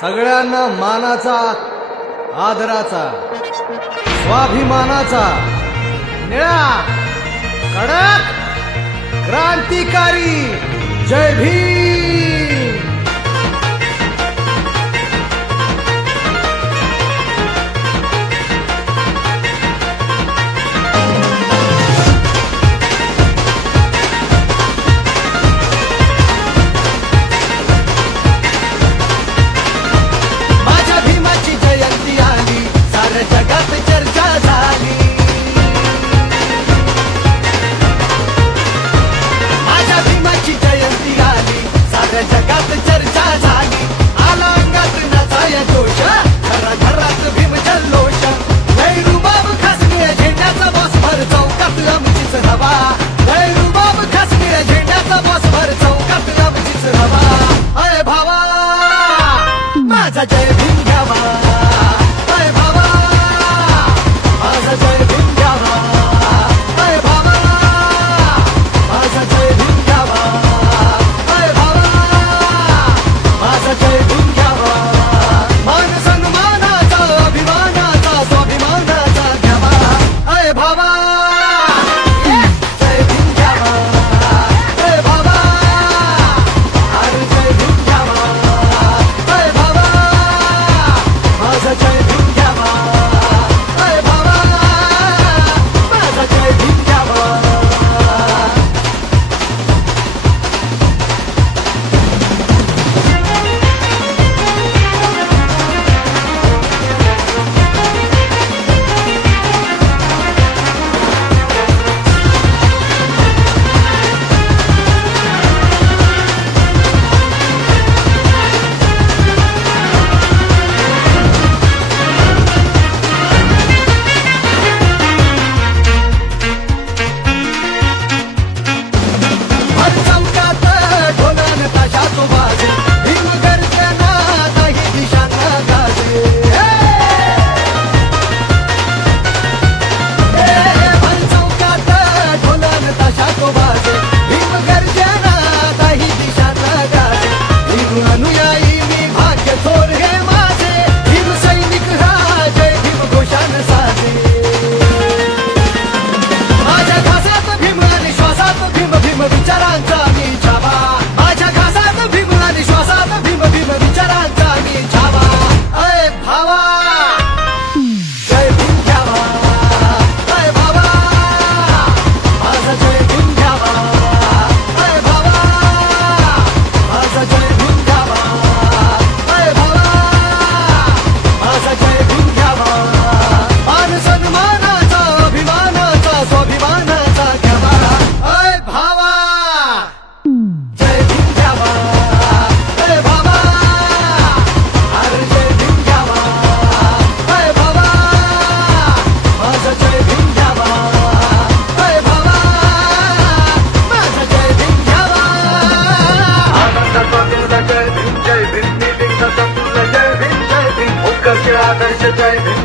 सगळ्यांना मानाचा, आदराचा, स्वाभिमानाचा, निळा, कडक, क्रांतिकारी जय भीम। जगात चर्चा झाली, माझ्या भीमाची जयंती आली, साऱ्या जगात चर्चा झाली। आला अंगात नाचाया जोश, घराघरात भीम जल्लोष। रुबाब खासगीर झेंड्याचा बॉसभर चौकात आमचीच हवा, रुबाब खासगीर झेंड्याचा बॉसभर चौकात आमचीच हवा। अय भावा माझा जय भीम घ्यावा,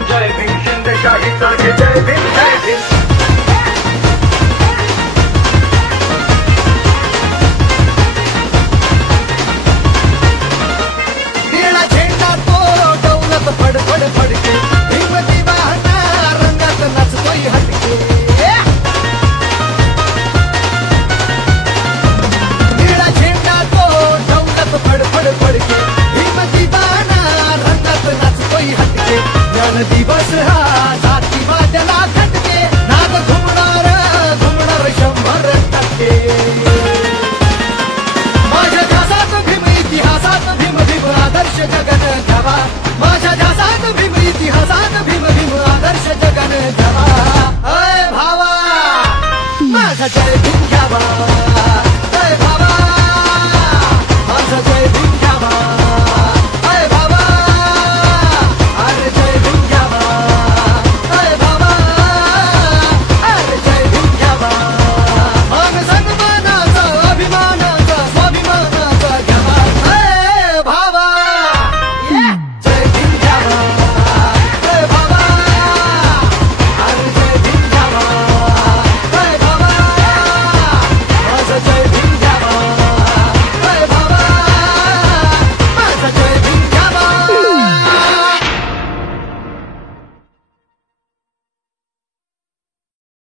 जय भीम शिंदेशाहीचा जय भीम जय भीम। निळा झेंडा तो डौलत फड फड फडके, भीम दिवाना रंगात नाचतोय हटके। निळा झेंडा तो डौलत फड फड फडके, भीम दिवाना रंगात नाचतोय हटके। ज्ञान दिवस हा जातीवाद्याला खटके, नाद घुमणार घुमणार 100%। माझ्या ध्यासात भीम इतिहासात भीम भीम आदर्श जगन घ्यावा, माझ्या ध्यासात भीम इतिहासात भीम भीम आदर्श जगन घ्यावा। अय भावा माझा जय भीम।